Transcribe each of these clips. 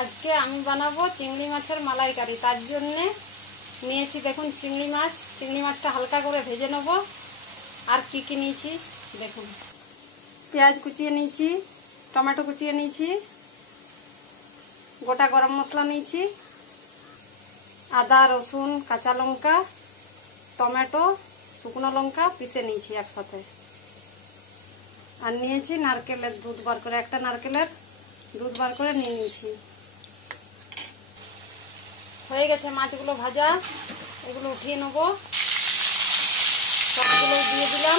আজকে আমি বানাবো চিংড়ি মাছের মালাইকারি। তার জন্য নিয়েছি দেখুন চিংড়ি মাছ। চিংড়ি মাছটা হালকা করে ভেজে নেব। আর কি কি নিয়েছি দেখুন, পেঁয়াজ কুচিয়ে নিয়েছি, টমেটো কুচিয়ে নিয়েছি, গোটা গরম মশলা নিয়েছি, আদা রসুন কাঁচা লঙ্কা টমেটো শুকনো লঙ্কা পিষে নিয়েছি একসাথে। আর নিয়েছি নারকেলের দুধ বার করে, একটা নারকেলের দুধ বার করে নিয়ে নিয়েছি। হয়ে গেছে মাছগুলো ভাজা, এগুলো উঠিয়ে নেব। সবগুলো দিয়ে দিলাম।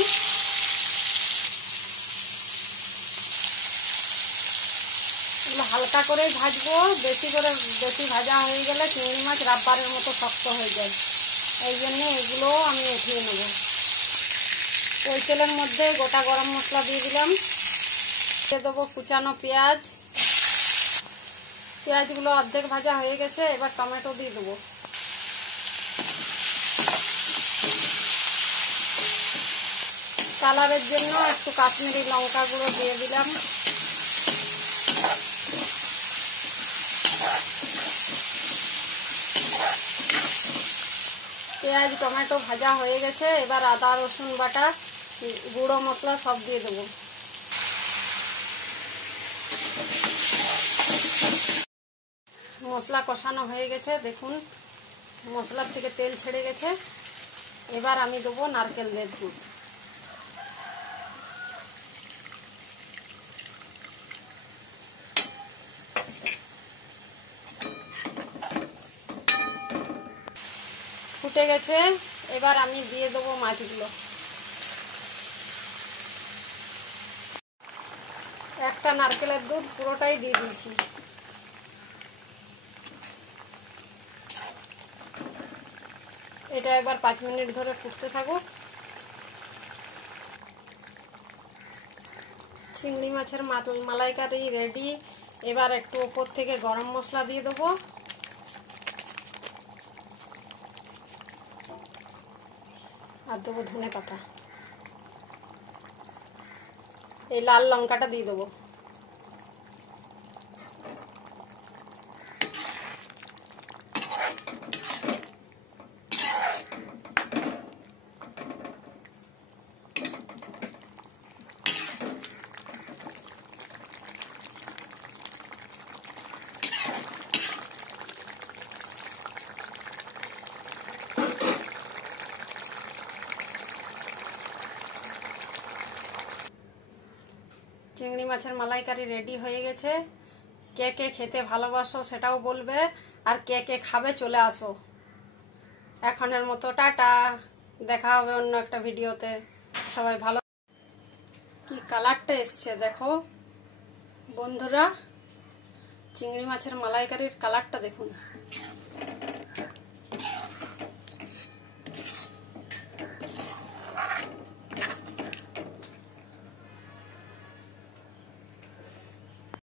এগুলো হালকা করে ভাজবো, বেশি ভাজা হয়ে গেলে চিংড়ি মাছ রাব্বারের মতো শক্ত হয়ে যায়। এই জন্য এগুলো আমি উঠিয়ে নেব। ওই তেলের মধ্যে গোটা গরম মশলা দিয়ে দিলাম। দিয়ে দেবো কুচানো পেঁয়াজ। পেঁয়াজগুলো অর্ধেক ভাজা হয়ে গেছে, এবার টমেটো দিয়ে দেবো। কালারের জন্য একটু কাশ্মীরি লঙ্কা গুঁড়ো দিয়ে দিলাম। পেঁয়াজ টমেটো ভাজা হয়ে গেছে, এবার আদা রসুন বাটা গুঁড়ো মশলা সব দিয়ে দেবো। মশলা কষানো হয়ে গেছে, দেখুন মশলার থেকে তেল ছেড়ে গেছে। এবার আমি দেবো নারকেলের দুধ। ফুটে গেছে, এবার আমি দিয়ে দেবো মাছগুলো। একটা নারকেলের দুধ পুরোটাই দিয়ে দিয়েছি। এটা এবার 5 মিনিট ধরে ফুটতে থাকুক। চিংড়ি মাছের মালাইকারি রেডি। এবার একটু উপর থেকে গরম মশলা দিয়ে দেবো। আর দেবো ধনে পাতা। এই লাল লঙ্কাটা দিয়ে দেবো। চিংড়ি মাছের মালাইকারি রেডি হয়ে গেছে। কে কে খেতে ভালোবাসো সেটাও বলবে, আর কে কে খাবে চলে আসো। এখনের মতো টাটা, দেখা হবে অন্য একটা ভিডিওতে। সবাই ভালো। কি কালারটা এসছে দেখো বন্ধুরা, চিংড়ি মাছের মালাইকারির কালারটা দেখুন।